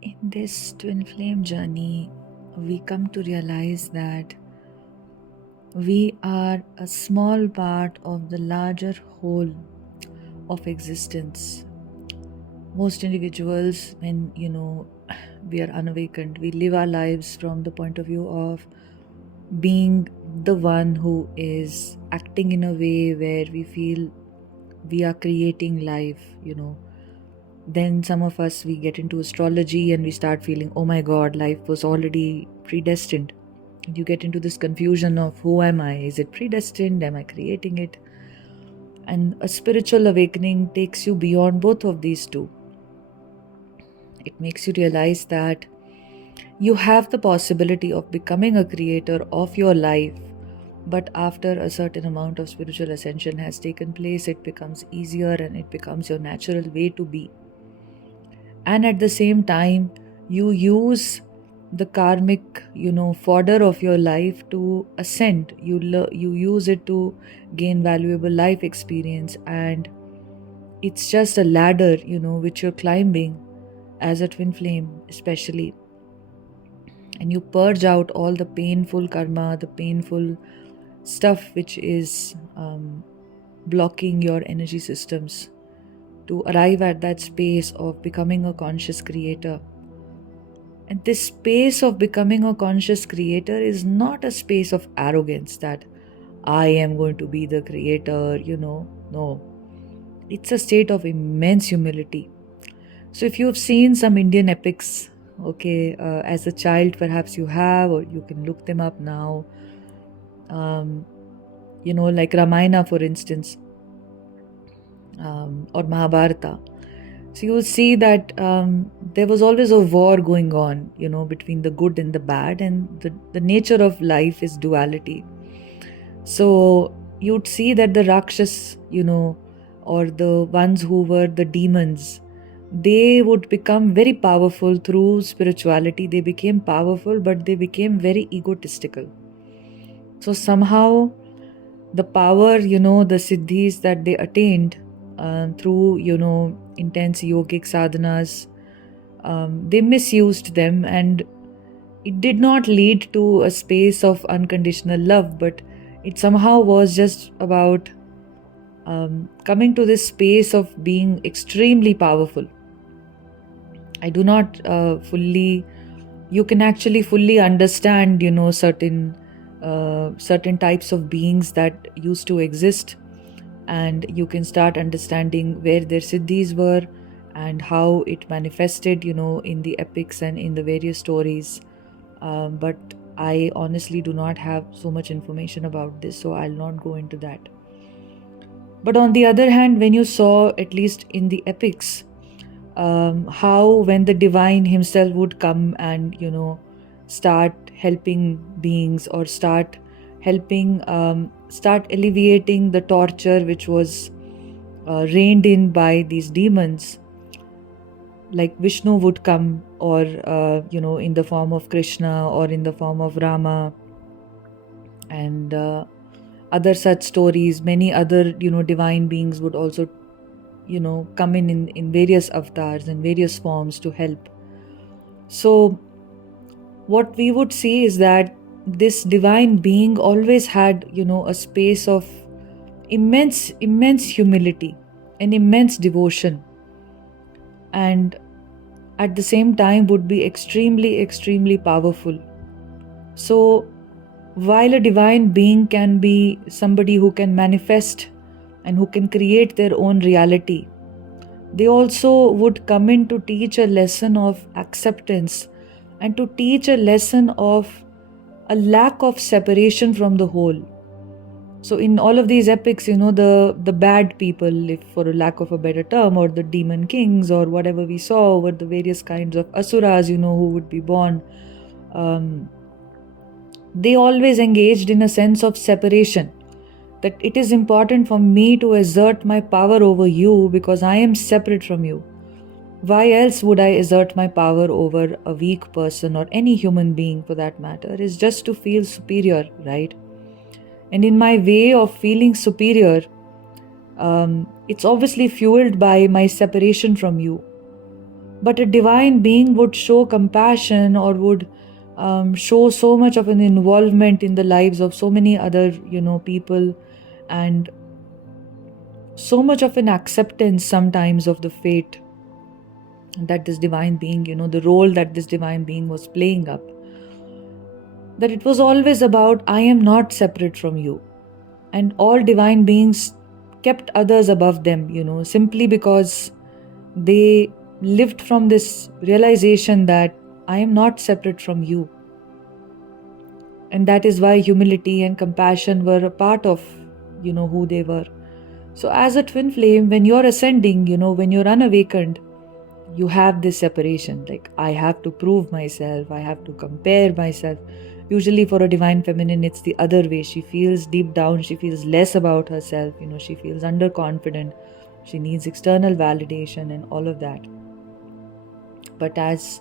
In this twin flame journey, we come to realize that we are a small part of the larger whole of existence. Most individuals, when we are unawakened, we live our lives from the point of view of being the one who is acting in a way where we feel we are creating life. Then some of us, we get into astrology and we start feeling, oh my god, life was already predestined. You get into this confusion of, who am I? Is it predestined? Am I creating it? And a spiritual awakening takes you beyond both of these two. It makes you realize that you have the possibility of becoming a creator of your life, but after a certain amount of spiritual ascension has taken place, it becomes easier and it becomes your natural way to be. And at the same time, you use the karmic fodder of your life to ascend. You use it to gain valuable life experience, and it's just a ladder which you're climbing as a twin flame, especially. And you purge out all the painful karma, the painful stuff which is blocking your energy systems to arrive at that space of becoming a conscious creator. And this space of becoming a conscious creator is not a space of arrogance that I am going to be the creator, no. It's a state of immense humility. So if you've seen some Indian epics, as a child perhaps you have, or you can look them up now, like Ramayana, for instance, or Mahabharata. So you will see that there was always a war going on, between the good and the bad, and the nature of life is duality. So you'd see that the Rakshas, or the ones who were the demons, they would become very powerful through spirituality. They became powerful, but they became very egotistical. So somehow the power, the siddhis that they attained through, intense yogic sadhanas, they misused them, and it did not lead to a space of unconditional love, but it somehow was just about coming to this space of being extremely powerful. I do not you can actually fully understand, certain types of beings that used to exist, and you can start understanding where their siddhis were and how it manifested, in the epics and in the various stories. But I honestly do not have so much information about this, so I'll not go into that. But on the other hand, when you saw, at least in the epics, how when the divine himself would come and start helping beings, or start helping start alleviating the torture which was reined in by these demons, like Vishnu would come, or in the form of Krishna, or in the form of Rama, and other such stories. Many other divine beings would also come in various avatars and various forms to help. So what we would see is that this divine being always had a space of immense humility and immense devotion, and at the same time would be extremely powerful. So while a divine being can be somebody who can manifest and who can create their own reality, they also would come in to teach a lesson of acceptance and to teach a lesson of a lack of separation from the whole. So in all of these epics, the bad people, if for a lack of a better term, or the demon kings, or whatever we saw, were the various kinds of asuras, who would be born. They always engaged in a sense of separation, that it is important for me to exert my power over you because I am separate from you. Why else would I exert my power over a weak person, or any human being for that matter? Is just to feel superior, right? And in my way of feeling superior, it's obviously fueled by my separation from you. But a divine being would show compassion, or would show so much of an involvement in the lives of so many other, people, and so much of an acceptance sometimes of the fate that this divine being, the role that this divine being was playing up. That it was always about, I am not separate from you. And all divine beings kept others above them, simply because they lived from this realization that I am not separate from you. And that is why humility and compassion were a part of, who they were. So as a twin flame, when you're ascending, when you're unawakened, you have this separation. Like, I have to prove myself, I have to compare myself. Usually for a divine feminine, it's the other way. She feels deep down, she feels less about herself, she feels underconfident. She needs external validation and all of that. But as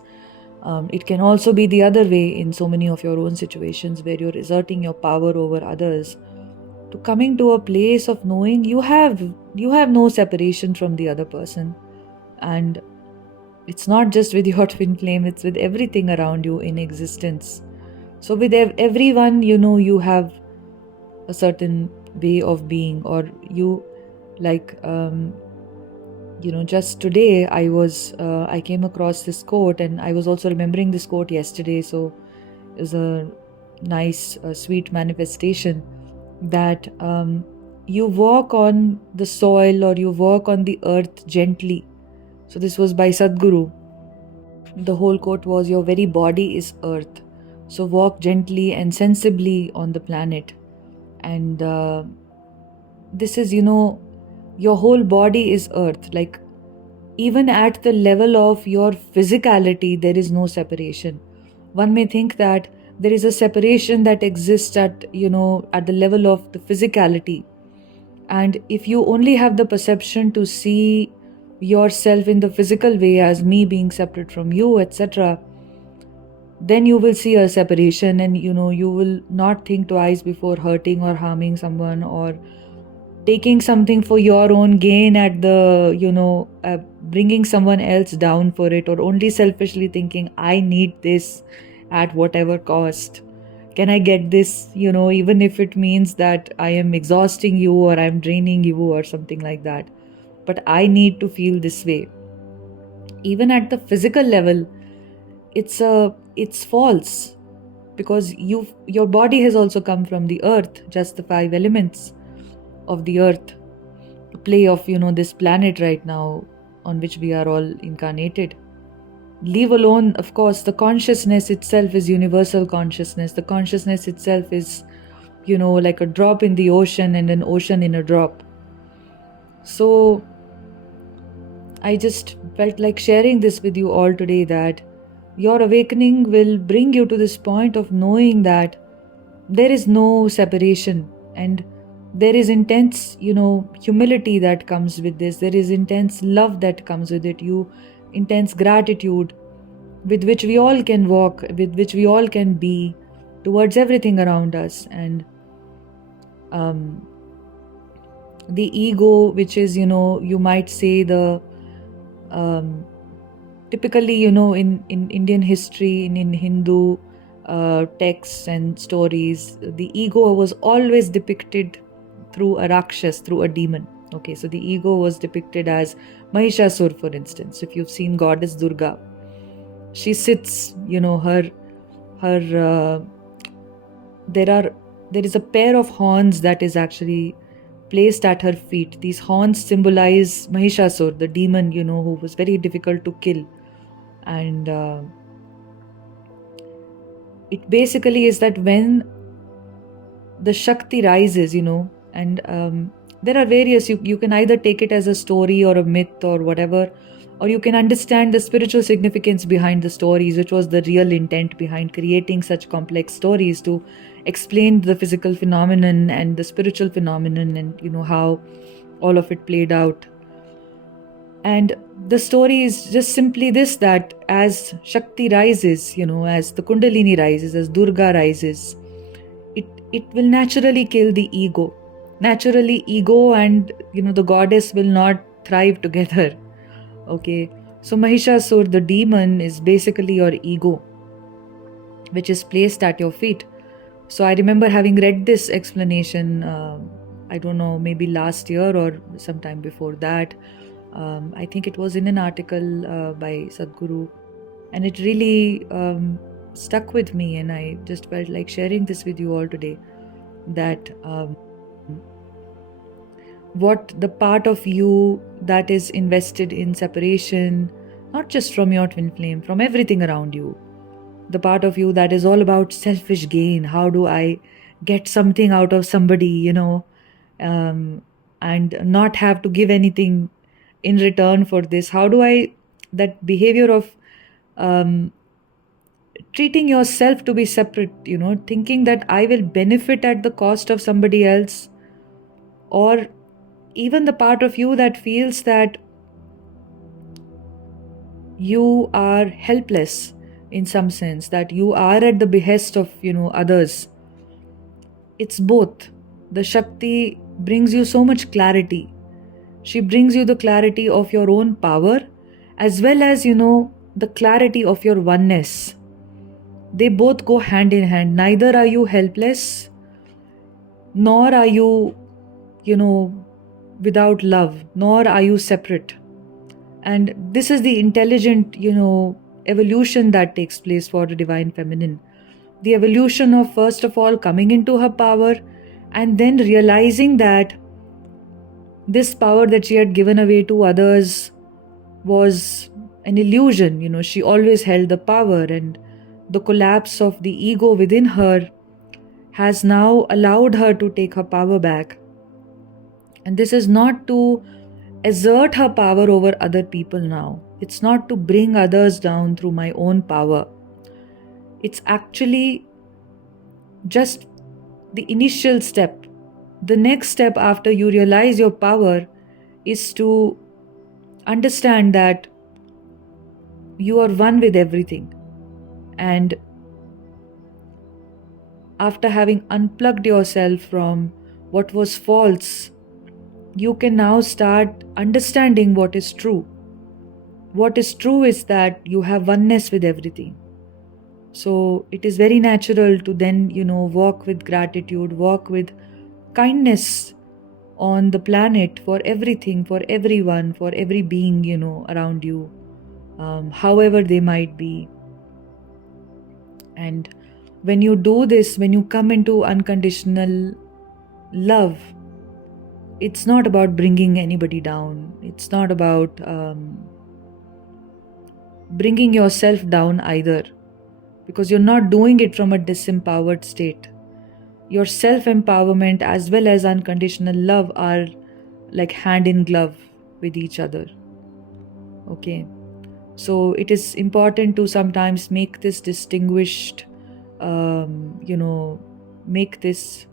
it can also be the other way in so many of your own situations where you're exerting your power over others, to coming to a place of knowing you have no separation from the other person. And it's not just with your twin flame, it's with everything around you in existence. So with everyone, you have a certain way of being, or you like just today I came across this quote, and I was also remembering this quote yesterday, so it was a nice sweet manifestation that you walk on the soil, or you walk on the earth gently. So this was by Sadhguru. The whole quote was, your very body is earth, so walk gently and sensibly on the planet. And this is, your whole body is earth. Like, even at the level of your physicality, there is no separation. One may think that there is a separation that exists at the level of the physicality. And if you only have the perception to see yourself in the physical way as me being separate from you, etc., then you will see a separation, and you will not think twice before hurting or harming someone, or taking something for your own gain at the bringing someone else down for it, or only selfishly thinking, I need this at whatever cost. Can I get this, even if it means that I am exhausting you or I'm draining you or something like that, but I need to feel this way. Even at the physical level, it's false, because your body has also come from the earth, just the 5 elements of the earth, play of this planet right now on which we are all incarnated. Leave alone, of course, the consciousness itself is universal consciousness. The consciousness itself is like a drop in the ocean, and an ocean in a drop. So I just felt like sharing this with you all today, that your awakening will bring you to this point of knowing that there is no separation, and there is intense, humility that comes with this. There is intense love that comes with it. Intense gratitude with which we all can walk, with which we all can be towards everything around us. And the ego, which is, you might say the typically, in Indian history, in Hindu texts and stories, the ego was always depicted through a Rakshas, through a demon. Okay, so the ego was depicted as Mahishasur, for instance. If you've seen goddess Durga, she sits, there is a pair of horns that is actually placed at her feet. These horns symbolize Mahishasur, the demon, who was very difficult to kill. And it basically is that when the Shakti rises, and there are various, you can either take it as a story or a myth or whatever, or you can understand the spiritual significance behind the stories, which was the real intent behind creating such complex stories, to explain the physical phenomenon and the spiritual phenomenon, and how all of it played out. And the story is just simply this, that as Shakti rises, as the Kundalini rises, as Durga rises, it will naturally kill the ego. Naturally, ego and the goddess will not thrive together. Okay, So Mahishasur, the demon, is basically your ego, which is placed at your feet. So I remember having read this explanation, I don't know, maybe last year or sometime before that. I think it was in an article by Sadhguru, and it really stuck with me, and I just felt like sharing this with you all today, that what the part of you that is invested in separation, not just from your twin flame, from everything around you, the part of you that is all about selfish gain. How do I get something out of somebody, and not have to give anything in return for this? How do I, that behavior of treating yourself to be separate, thinking that I will benefit at the cost of somebody else, or even the part of you that feels that you are helpless in some sense, that you are at the behest of others. It's both. The Shakti brings you so much clarity. She brings you the clarity of your own power, as well as the clarity of your oneness. They both go hand in hand. Neither are you helpless, nor are you without love, nor are you separate. And this is the intelligent evolution that takes place for the divine feminine. The evolution of, first of all, coming into her power, and then realizing that this power that she had given away to others was an illusion. She always held the power, and the collapse of the ego within her has now allowed her to take her power back. And this is not to assert her power over other people now. It's not to bring others down through my own power. It's actually just the initial step. The next step after you realize your power is to understand that you are one with everything. And after having unplugged yourself from what was false, you can now start understanding what is true. What is true is that you have oneness with everything. So it is very natural to then, walk with gratitude, walk with kindness on the planet for everything, for everyone, for every being, around you, however they might be. And when you do this, when you come into unconditional love, it's not about bringing anybody down. It's not about bringing yourself down either, because you're not doing it from a disempowered state. Your self-empowerment as well as unconditional love are like hand in glove with each other. Okay. So it is important to sometimes make this distinguished, make this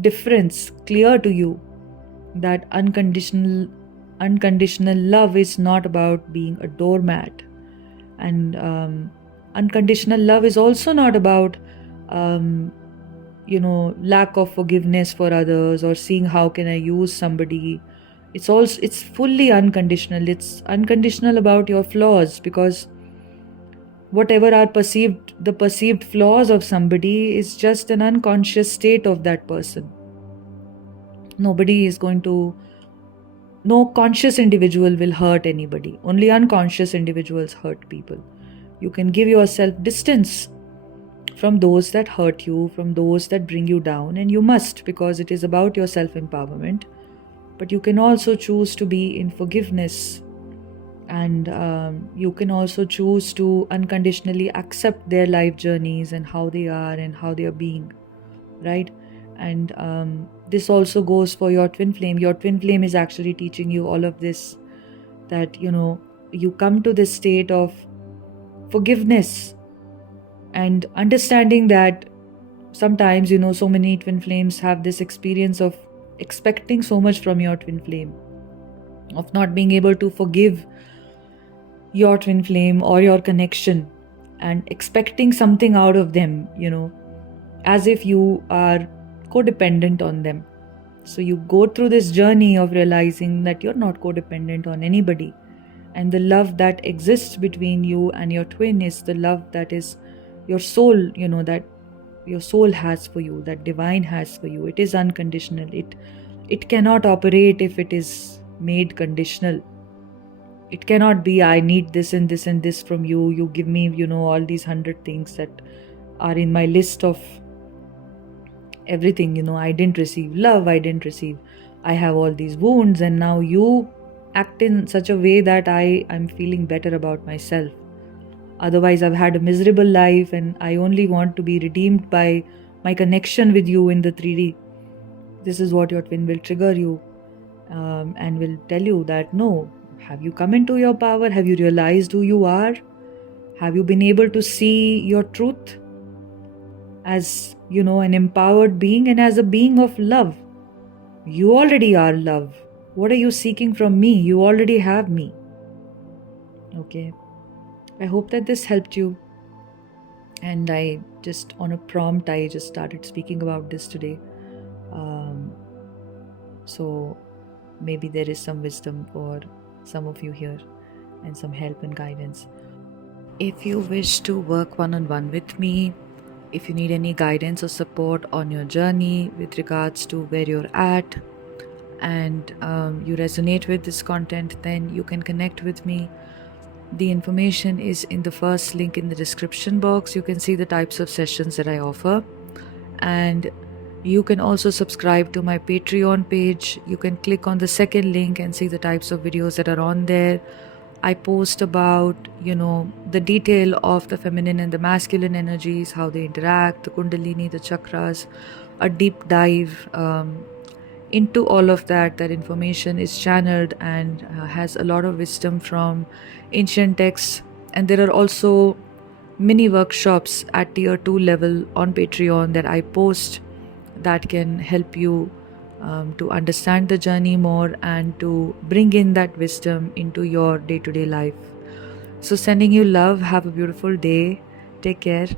difference clear to you, that unconditional love is not about being a doormat. And unconditional love is also not about lack of forgiveness for others, or seeing how can I use somebody. It's fully unconditional. It's unconditional about your flaws, because whatever are the perceived flaws of somebody is just an unconscious state of that person. No conscious individual will hurt anybody. Only unconscious individuals hurt people. You can give yourself distance from those that hurt you, from those that bring you down, and you must, because it is about your self-empowerment. But you can also choose to be in forgiveness, and you can also choose to unconditionally accept their life journeys and how they are and how they are being, right? And this also goes for your twin flame. Your twin flame is actually teaching you all of this, that you come to this state of forgiveness and understanding that sometimes so many twin flames have this experience of expecting so much from your twin flame, of not being able to forgive your twin flame or your connection, and expecting something out of them, as if you are codependent on them. So you go through this journey of realizing that you're not codependent on anybody, And the love that exists between you and your twin is the love that is your soul, that your soul has for you, that divine has for you. It is unconditional. It cannot operate if it is made conditional. It cannot be, I need this and this and this from you. You give me, all these 100 things that are in my list of everything. I didn't receive love, I have all these wounds, and now you act in such a way that I'm feeling better about myself. Otherwise, I've had a miserable life and I only want to be redeemed by my connection with you in the 3D. This is what your twin will trigger you, and will tell you that, no, have you come into your power? Have you realized who you are? Have you been able to see your truth as, an empowered being and as a being of love? You already are love. What are you seeking from me? You already have me. Okay. I hope that this helped you. And on a prompt, I just started speaking about this today. So maybe there is some wisdom for some of you here and some help and guidance. If you wish to work one-on-one with me, if you need any guidance or support on your journey with regards to where you're at, and you resonate with this content, then you can connect with me. The information is in the first link in the description box. You can see the types of sessions that I offer, and you can also subscribe to my Patreon page. You can click on the second link and see the types of videos that are on there. I post about, the detail of the feminine and the masculine energies, how they interact, the Kundalini, the chakras, a deep dive into all of that. That information is channeled and has a lot of wisdom from ancient texts. And there are also mini workshops at tier 2 level on Patreon that I post that can help you to understand the journey more and to bring in that wisdom into your day-to-day life. So sending you love. Have a beautiful day. Take care.